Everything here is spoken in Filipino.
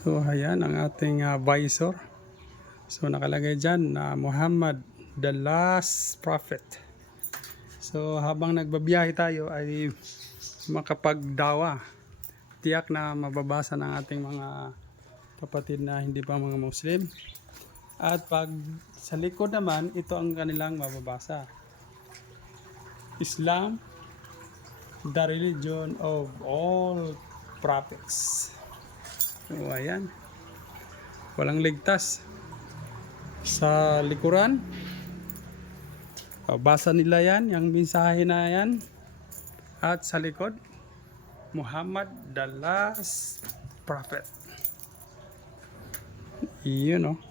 So ayan ang ating visor. So nakalagay dyan na Muhammad the last prophet. So habang nagbabiyahe tayo ay makapagdawa. Tiyak na mababasa ng ating mga kapatid na hindi pa mga Muslim. At pag sa likod naman, ito ang kanilang mababasa. Islam, the religion of all prophets. So ayan, walang ligtas. Sa likuran, basa nila yan, yung mensahe na yan. At sa likod, Muhammad the last prophet. Yun o.